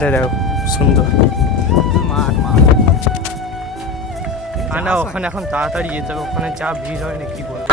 দেখো সুন্দর মাঠ মাঠ না ওখানে এখন তাড়াতাড়ি যেতে হবে, ওখানে যা ভিড় হয় না কি বলবো।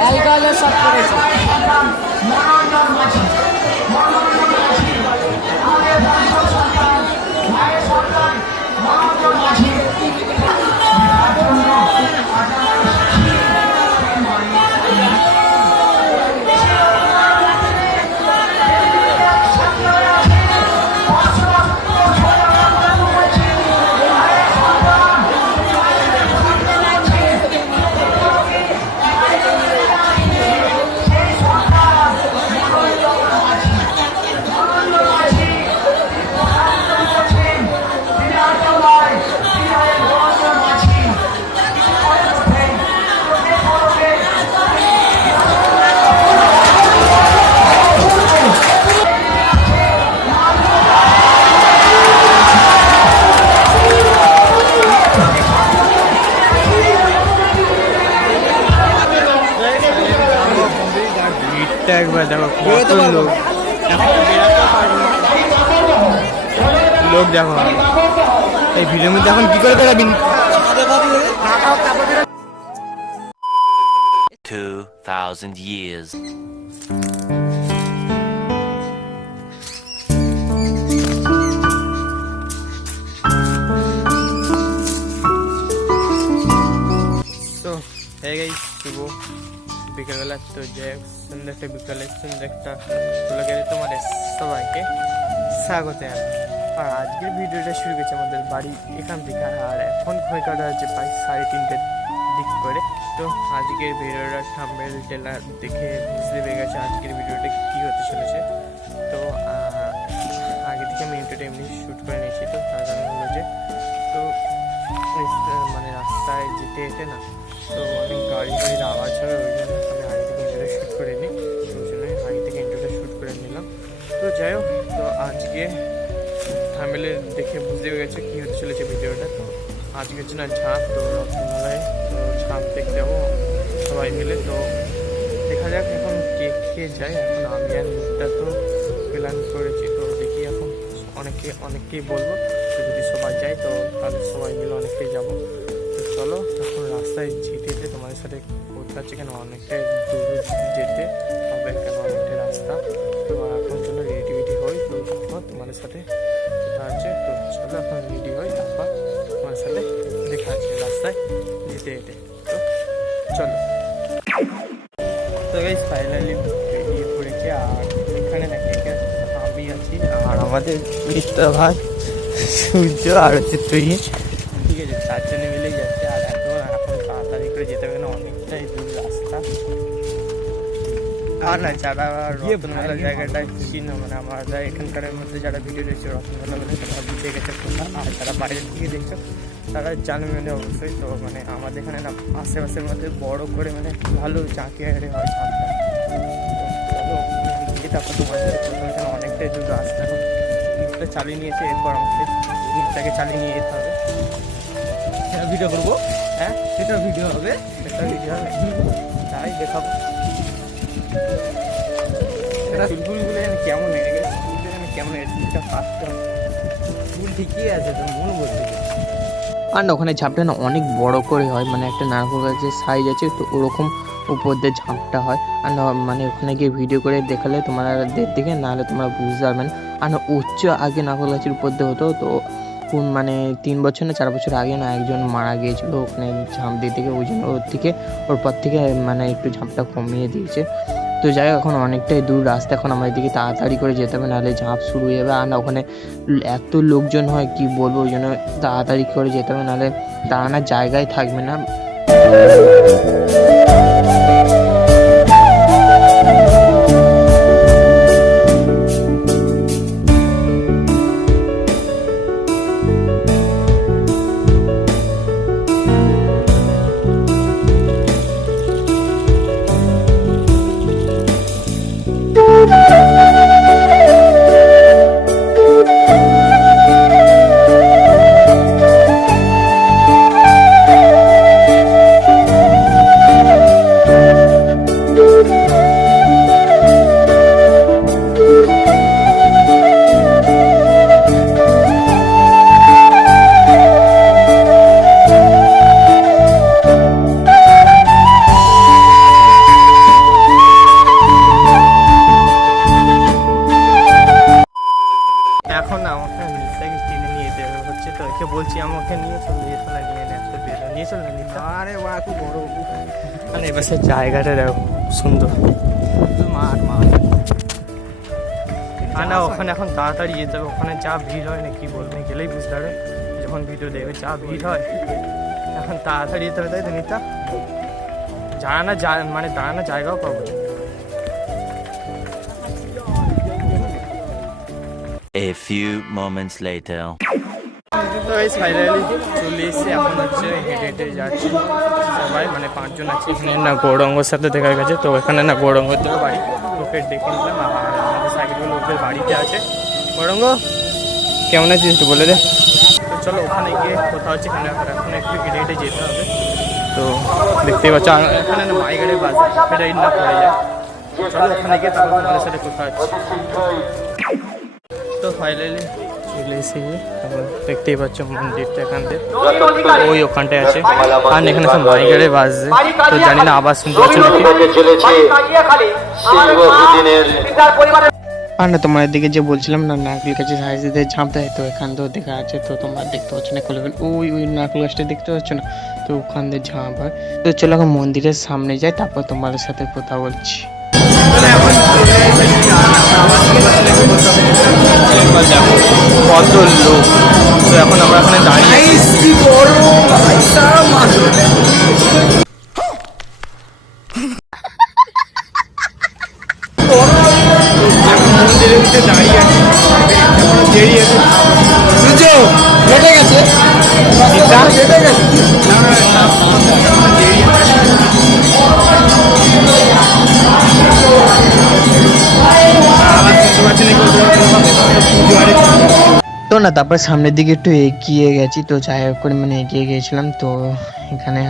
অ্যালকোহলের শট করেছে। একবার দেখো কত লোক, লোক দেখো এই ভিড়ের মধ্যে এখন কি করে বেরাবি। 2000 years. তো এই গাইস শুভ বিকেলবেলা, তো যে সুন্দর একটা বিকালে সুন্দর একটা ব্লগে তোমাদের সবাইকে স্বাগত। আর আজকের ভিডিওটা শুরু করেছে আমাদের বাড়ি এখান থেকে, আর এখন হয়ে কাটা হচ্ছে প্রায় 3:30 দিক করে। তো আজকের ভিডিওটা থাম্বনেল ট্রেলার দেখে বুঝতে পেরে গেছে আজকের ভিডিওটা কী হতে চলেছে। তো আগে থেকে আমি ইন্টারটা এমনি শ্যুট করে নিয়েছি, তো তার কারণ হলো যে তো মানে রাস্তায় যেতে যেতে না তো অনেক গাড়ির আওয়াজ হয়, ওই জন্য আমি আগে থেকে ইন্টারটা শ্যুট করে নিই, তো ওই জন্যই আগে থেকে ইন্টারটা শ্যুট করে নিলাম। তো যাই হোক, তো আজকে থাম্বনেলে দেখে বুঝতে গেছে কী হতে চলেছে ভিডিওটা। তো আজকের জন্য ঝাঁপ, তো রথমেলায় তো ঝাঁপ দেখতে যাবো সবাই মিলে। তো দেখা যাক এখন কে যায়। এখন আমি আর মুখটা তো প্ল্যান করেছি, তো দেখি এখন অনেককেই বলবো, তো যদি সবাই যায় তো তাহলে সবাই মিলে অনেকটাই যাবো। তো চলো এখন রাস্তায় যেতে যেতে তোমাদের সাথে বলতে পারছি কেন অনেকটাই দূর যেতে হবে, কেন অনেকটাই রাস্তা। তো এখন চলো রেডি হই, তো তারপর তোমাদের সাথে দেখা আছে। তো চলো এখন রেডি হই, তারপর তোমার সাথে দেখা আছে রাস্তায় যেতে যেতে। তো চলো। তো গাইস ফাইনালি বেরিয়ে পড়েছে, আর এখানে নাকি আমি আছি আর আমাদের মিত্র ভাই সূর্য আর হচ্ছে তুই, ঠিক আছে, চারজনে মিলেই যাচ্ছে। আর এখন তাড়াতাড়ি করে যেতে হবে না, অনেকটাই দূর রাস্তা। আর না যারা রতনমেলা জায়গাটা চিনো, মানে আমরা এখানকার মধ্যে যারা ভিডিও দেখছো রতনমেলা বলে তারা বুঝে গেছে কোথা, আর যারা বাইরের দিকে দেখছো তারা জানবে মানে অবশ্যই। তো মানে আমাদের এখানে না আশেপাশের মধ্যে বড় করে মানে ভালো চাঁকি হারে হয় ঝাঁপটা। তো চলো তারপর তোমাদের এখানে অনেকটাই দূর রাস্তা, এখন লিফটটা চালিয়ে নিয়েছে, এরপর আমাকে লিফটটাকে চালিয়ে নিয়ে যেতে হবে। সেটা ভিডিও করবো, হ্যাঁ সেটা ভিডিও হবে, সেটা ভিডিও হবে, তাই দেখাবো। চুলগুলো যেন কেমন হয়ে গেছে, চুলটা যেন কেমন হয়ে গেছে, এটা ফার্স্ট ফুল ঠিকই আছে, তো মন বলছে। আর না ওখানে ঝাঁপটা না অনেক বড় করে হয়, মানে একটা নারকেল গাছের সাইজ আছে, তো ওরকম উপর দিয়ে ঝাঁপটা হয়। আর না মানে ওখানে গিয়ে ভিডিও করে দেখালে তোমরা দেখে, নাহলে তোমরা বুঝতে পারবেন। আর না উচ্চ আগে নারকেল গাছের উপর দিয়ে হতো, তো মানে 3 বছর না 4 বছর আগে না একজন মারা গিয়েছিল ওখানে ঝাঁপ দিয়ে থেকে, ওই জন্য ওর পর থেকে মানে একটু ঝাঁপটা কমিয়ে দিয়েছে। তো যাই হোক, এখন অনেকটাই দূর রাস্তা, এখন আমাদের দিকে তাড়াতাড়ি করে যেতে হবে, নাহলে ঝাঁপ শুরু হয়ে যাবে। আর না ওখানে এত লোকজন হয় কি বলবো, ওই জন্য তাড়াতাড়ি করে যেতে হবে, নাহলে দাঁড়ানোর জায়গায় থাকবে না। আমাকে নিয়ে চলে নিয়ে চল না নিতা। আরে বা খুব বড় মানে এবার সে জায়গাটা দেখো সুন্দর। মাঠ মাঠ আর না ওখানে এখন তাড়াতাড়ি যেতে হবে, ওখানে যা ভিড় হয় না কি বলবো, গেলেই বুঝতে পারবে যখন ভিডিও দেখবে যা ভিড় হয়। এখন তাড়াতাড়ি যেতে হবে, তাই তো নিতা? মানে দাঁড়ানো জায়গাও পাবো না। A few moments later. তো এই ফাইনালি চলে এসেছি, এখন হচ্ছে হেঁটে হেঁটে যাচ্ছি সবাই, মানে 5 জন আছে এখানে। না গৌরঙ্গর সাথে দেখা গেছে, তো এখানে না গৌরঙ্গর তো বাড়ি, ওকে ডেকে নিলাম। আর আমাদের সাইকেলগুলো ওদের বাড়িতে আছে। গৌরঙ্গ কেমন আছিস একটু বলে দে। তো চলো ওখানে গিয়ে কোথাও হচ্ছে, এখানে এখন একটু হেঁটে হেঁটে যেতে হবে। তো দেখতেই পাচ্ছ এখানে না মাইগাড়ি বাজে, এটা না পড়ে যায়। চলো ওখানে গিয়ে তারপর আমাদের সাথে কোথাও আছে। তো ফাইনালি চলে এসে দেখতেই পাচ্ছ মন্দিরটা এখান থেকে ওই ওখানটায় আছে। আর এখানে সব মাইগাড়ে বাজছে, তো জানি না আবার শুনতে পাচ্ছ নাকি। আর না তোমার দিকে যে বলছিলাম না নারকেল গাছের সাইজ দিয়ে ঝাঁপ দেয়, তো এখান থেকেও দেখা আছে। তো তোমরা দেখতে পাচ্ছ না খুলে ওই নারকেল গাছটা দেখতে পাচ্ছ না, তো ওখান দিয়ে ঝাঁপ হয়। তো চলো এখন মন্দিরের সামনে যাই, তারপর তোমাদের সাথে কথা বলছি। কত লোক, তো এখন আমরা এখানে দাঁড়িয়ে মন্দিরের ভিতরে দাঁড়িয়ে আছি, দেরি আছে। তো না তারপর সামনের দিকে একটু এগিয়ে গেছি, তো যাই হোক করে মানে এগিয়ে গিয়েছিলাম। তো এখানে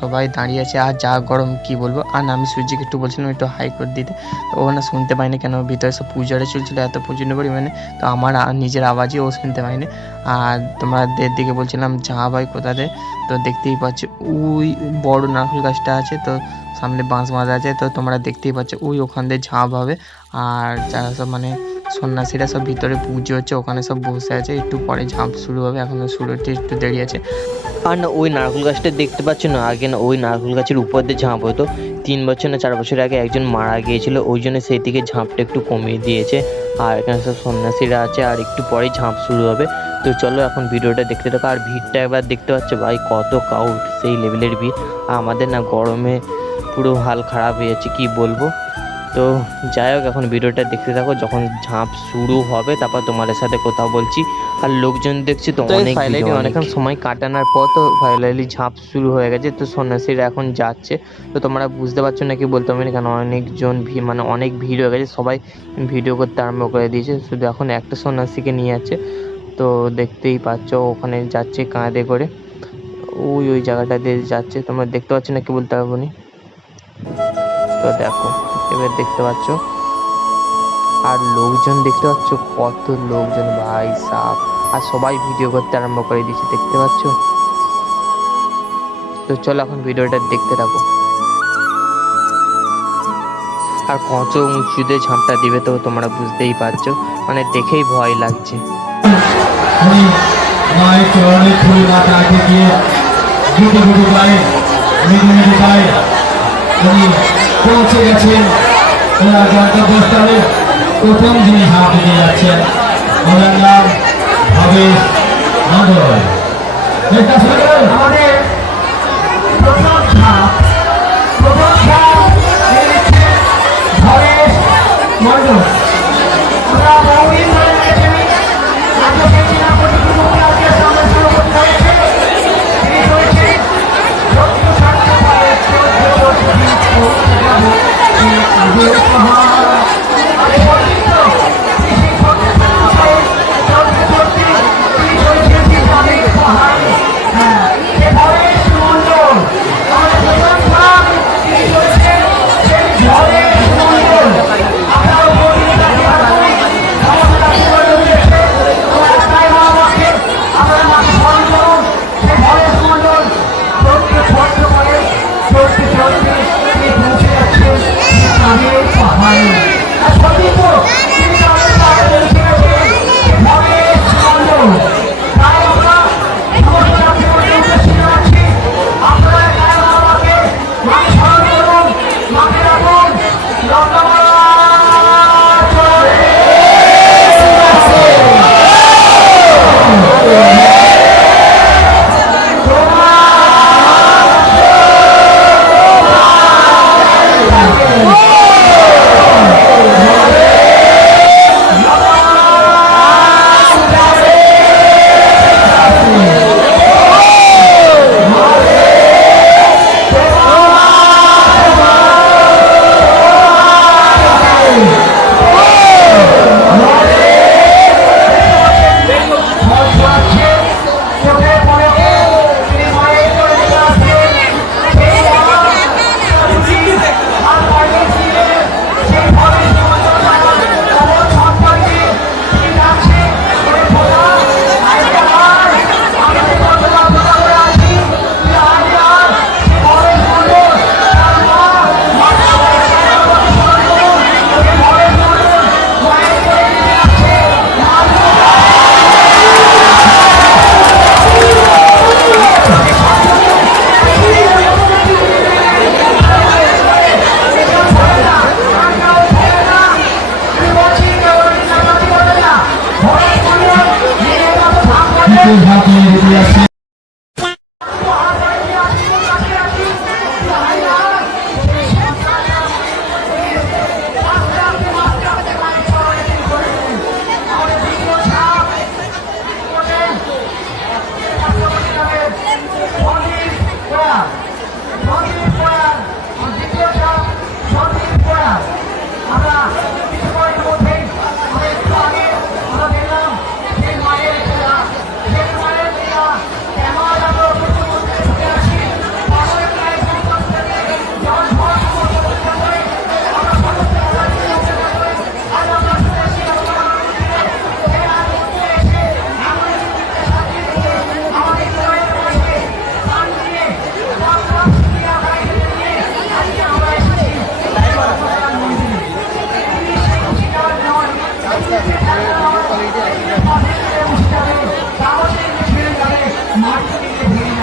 সবাই দাঁড়িয়ে আছে, আর যা গরম কি বলবো। আর না আমি সূর্যকে একটু বলছিলাম একটু হাই করে দিতে, তো ও না শুনতে পাইনি, কেন ভিতরে সব পুজোটা চলছিল এত প্রচণ্ড পরিমাণে, তো আমার নিজের আওয়াজই ও শুনতে পাইনি। আর তোমাদের দিকে বলছিলাম যা ভাই কোথাতে, তো দেখতেই পাচ্ছ ওই বড় নারকেল গাছটা আছে, তো সামনে বাঁশ বাঁধা আছে, তো তোমরা দেখতেই পাচ্ছ ওই ওখান দিয়ে ঝাঁপ হবে। আর যারা সব মানে সন্ন্যাসীরা সব ভিতরে পুজো হচ্ছে, ওখানে সব বসে আছে, একটু পরে ঝাঁপ শুরু হবে, এখনো শুরু হতে একটু দেরি আছে। আর না ওই নারকেল গাছটা দেখতে পাচ্ছ না, আগে না ওই নারকেল গাছের উপর দিয়ে ঝাঁপ হতো। 3 বছর না 4 বছর আগে একজন মারা গিয়েছিল, ওই জন্য সেই দিকে ঝাঁপটা একটু কমিয়ে দিয়েছে। আর এখানে সব সন্ন্যাসীরা আছে, আর একটু পরেই ঝাঁপ শুরু হবে। তো চলো এখন ভিডিওটা দেখতে থাকো। আর ভিড়টা একবার দেখতে পাচ্ছ ভাই, কত ক্রাউড, সেই লেভেলের ভিড়। আর আমাদের না গরমে পুরো হাল খারাপ হয়ে যাচ্ছে কি বলবো। তো যাই হোক এখন ভিডিওটা দেখতে থাকো, যখন ঝাঁপ শুরু হবে তারপর তোমাদের সাথে কথা বলছি। আর লোকজন দেখছি তো অনেকক্ষণ সময় কাটানোর পর তো ফাইনালি ঝাঁপ শুরু হয়ে গেছে। তো সন্ন্যাসীরা এখন যাচ্ছে, তো তোমরা বুঝতে পারছো নাকি বলতে পারি, কেন অনেকজন মানে অনেক ভিড় হয়ে গেছে, সবাই ভিডিও করতে আরম্ভ করে দিয়েছে, শুধু এখন একটা সন্ন্যাসীকে নিয়ে যাচ্ছে। তো দেখতেই পাচ্ছ ওখানে যাচ্ছে কাঁধে করে, ওই জায়গাটা দিয়ে যাচ্ছে, তোমরা দেখতে পাচ্ছ নাকি বলতে পারবো না। তো দেখো এবার দেখতে পাচ্ছ, আর লোকজন দেখতে পাচ্ছ কত লোকজন ভাই সাহ, আর সবাই ভিডিও করতে আরম্ভ করে দিয়েছে দেখতে পাচ্ছ। তো চলো এখন ভিডিওটা দেখতে থাকো। আর কত উঁচুতে ঝাঁপটা দিবে তো তোমরা বুঝতেই পারছো, মানে দেখেই ভয় লাগছে। মায়ের চরণে ফুল মাথা আগে গিয়ে গুটি গুটি গায়ে মৃদু মৃদু গায়ে উনি পৌঁছে গেছেন ওনার গন্তব্যস্থলে। প্রথম যিনি হাত দিয়ে যাচ্ছেন ওনার নাম ভবেশ মণ্ডল। আমাদের প্রথম ঝাঁপ ভবেশ মণ্ডল। আমরা বহুদিন ধরে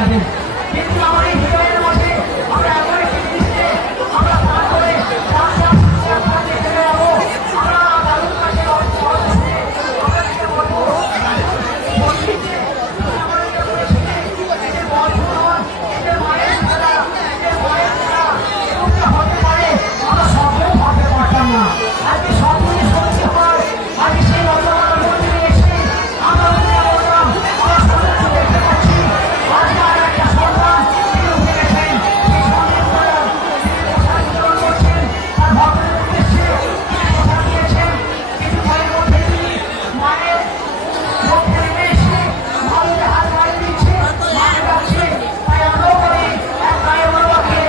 আছেন, কিন্তু আমাদের হৃদয়ের মধ্যে আমরা এমন একটি দৃশ্যে আমরা পার করে আমরা দেখে যাবো, আমরা দারুণ কাছে আমরা দেখে বলবো হতে পারে আমরা স্বপ্নেও ভাবতে পারতাম না। আজকে স্বপ্নে সত্যি হয়, আজকে সেই রচনার মন্দিরে এসে আমরা বললাম আমরা সন্তানকে দেখতে পাচ্ছি। আজকে আর একটা সন্তান তিনি উঠে গেছেন, সেই সন্তান তিনি প্রসাদ বিতরণ করছেন তার ভক্তদের উদ্দেশ্যে, তিনি প্রসাদ দিয়েছেন। কিছুক্ষণের মধ্যে তিনি মায়ের মধ্যে নেমে এসে মায়ের হাত বাড়িয়ে দিচ্ছে, মাকে ডাকছে। তাই আমরাও করি এক মায়ের বাবাকে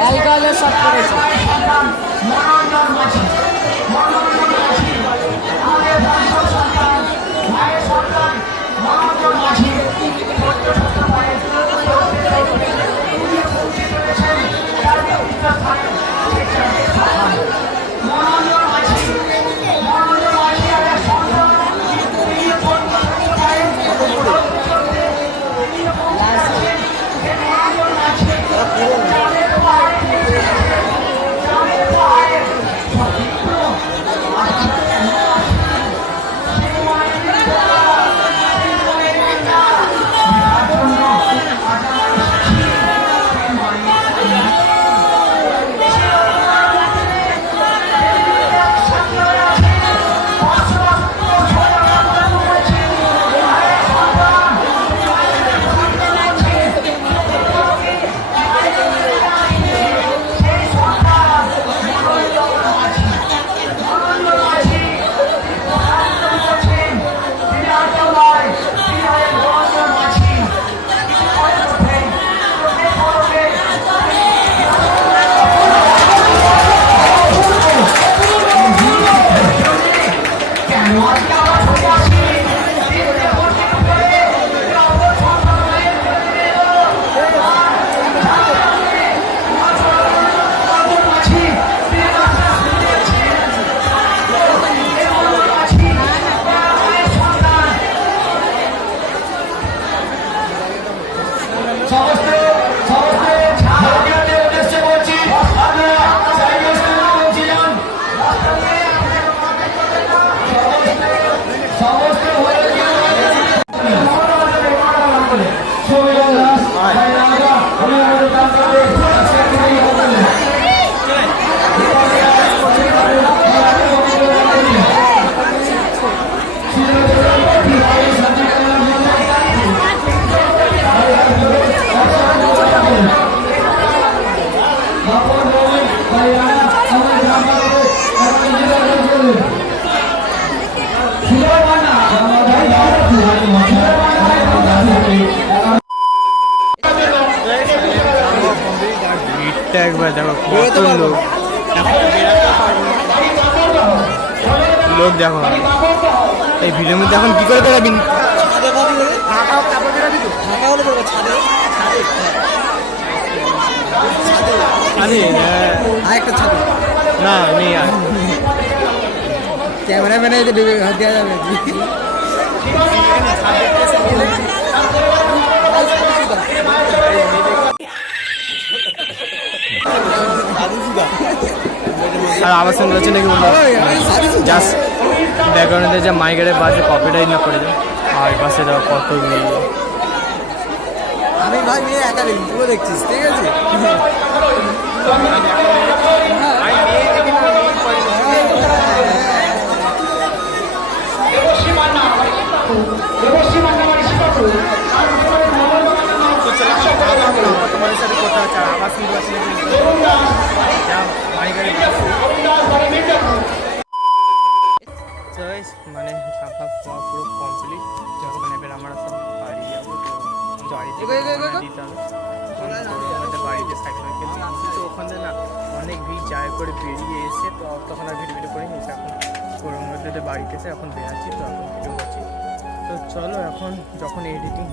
অ্যালকোহলের শট করেছে। ভিড়টা একবার দেখো কত লোক, লোক দেখো এই ভিড়ের মধ্যে এখন কি করে বেরাবি? না নেই আর ক্যামেরাম্যানে দেওয়া যাবে। আর আওয়াজ শুনতে পাচ্ছি নাকি বললো জাস্ট ব্যাকগ্রাউন্ডে যে মাইকের বাজে কপিটাই না করে যায়। আর পাশে দেওয়া কত মেয়ে, আমি ভাই মেয়ে একা নেই, তুইও দেখছিস, ঠিক আছে? তোমাদের সাথে কথা হচ্ছে, আওয়াজ শুনতে পাচ্ছি নাকি মাইকের মানে ঝাপা খাওয়া পুরো কমপ্লিট। যখন এবার আমরা সব বাড়ি যাবো, তো বাড়িতে দিতে হবে। আমাদের বাড়িতে সাইকেল খেলতে তো ওখানে না অনেক ভিড় যায় করে বেরিয়ে এসে, তো তখন আর ভিডিও করে নিয়েছি। এখন গরম মধ্যে বাড়িতে এসে এখন বেরাচ্ছি, তো এখন ভিডিও করছি। তো চলো এখন যখন এডিটিং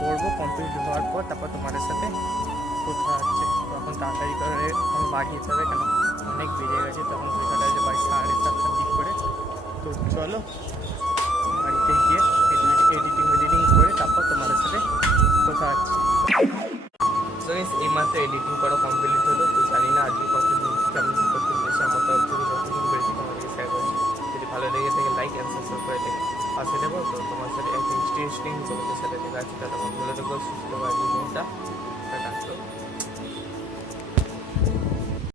করবো কমপ্লিট হওয়ার পর তারপর তোমাদের সাথে কোথাও হচ্ছে, তখন তাড়াতাড়ি করে এখন বাড়ি যেতে হবে, কেন অনেক বেড়ে গেছে। তখন সেখানে যে বাড়ি 7:30টার দিক করে। তো চলো বাড়িতে গিয়ে এডিটিং করে তারপর তোমাদের সাথে কোথাও হচ্ছে। তো এই মাত্র এডিটিং করা কমপ্লিট হলো। তো জানি না আজকে কতদিন কেমন কী করতে পেরেছি, আমার তো তুমি যতদিন পেরেছি তোমাদেরকে শেয়ার করছি। যদি ভালো লেগে থাকে লাইক অ্যান্ড সাবস্ক্রাইব করে থেকে পাশে দেবো। তো তোমার সাথে একটা ইন্টারেস্টিং তোমাদের সাথে দেখা আছে, তাহলে ভালো থেকো, সুস্থ থাকো, জীবনটা কাটতো।